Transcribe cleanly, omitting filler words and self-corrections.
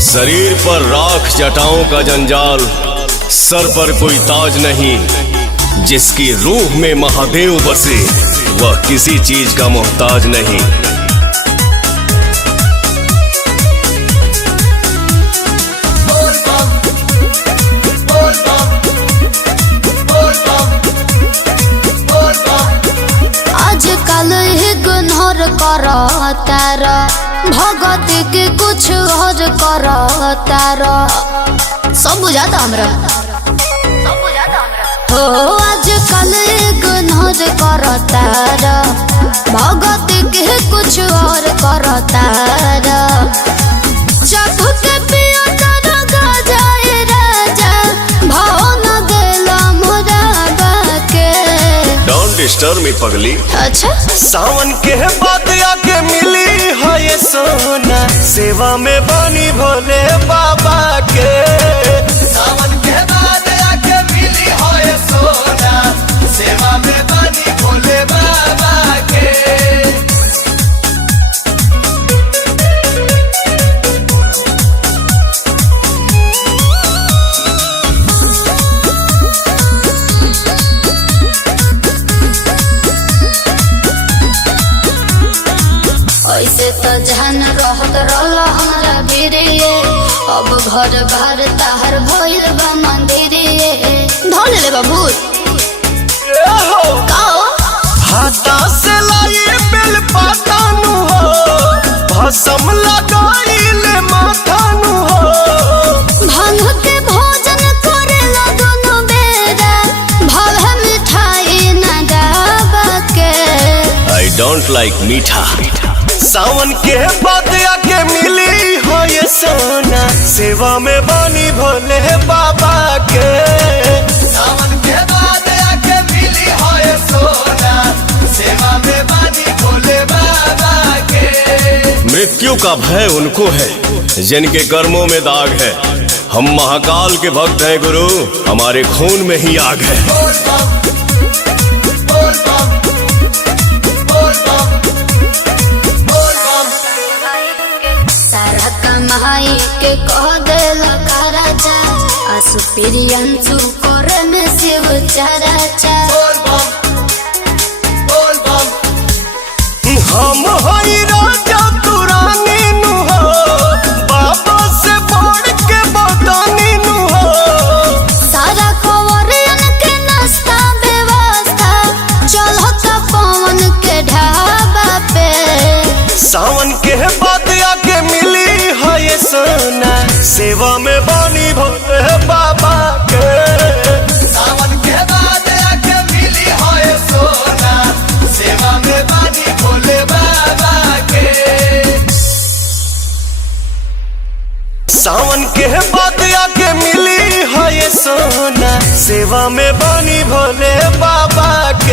शरीर पर राख जटाओं का जंजाल, सर पर कोई ताज नहीं। जिसकी रूह में महादेव बसे वह किसी चीज का मोहताज नहीं। आजकल इग्नोर करो तारा, भगत के कुछ और करो तारा। सब बुझाता हमरा हो। आजकल इग्नोर करो तारा, भगत के कुछ और करो तारा। जब के पिया तारा गजाए राजा, भाव न देला मोरा बाके। डोंट डिस्टर्ब मी पगली। अच्छा सावन के बाद आके मिली है ये सोना, सेवा में बनी भोले बाबा के। सावन के बाद आके मिली है ये सोना, सेवा में बनी भोले बाबा के। ऐसे तो जहन रहत रहला हमरा बिरिये, अब घर बार ताहर भइल बा मंदिरिये। धोल ले बाबू काओ हाथा से लाई बेल पाता नु हो, भसम लगाइले माथा नु हो। भांग के भोजन करेला दोनों बेरा, भाव मिठाई न गावा के। आई डोंट लाइक मीठा। सावन के बाद आके मिली हो ये सोना, सेवा में बनी भोले बाबा के। सावन के बाद आके मिली हो ये सोना, सेवा में बनी भोले बाबा के। मृत्यु का भय उनको है जिनके कर्मों में दाग है। हम महाकाल के भक्त हैं गुरु, हमारे खून में ही आग है। सारा कमाई के कह देला राजा, आसु प्रियंसु करे में शिव चराचा। हम हई राजा तू रानी नु हो, बाबा से बढ़ के बदानी नु हो। सारा कवरियन के नाश्ता व्यवस्था चलता पवन के ढाबा पे। सावन के बाद आके मिली है ये सोना, सेवा में बनी भोले बाबा के। सावन के बाद आके मिली है ये सोना, सेवा में बनी भोले बाबा के। सावन के बाद आके मिली है ये सोना, सेवा में बनी भोले बाबा के।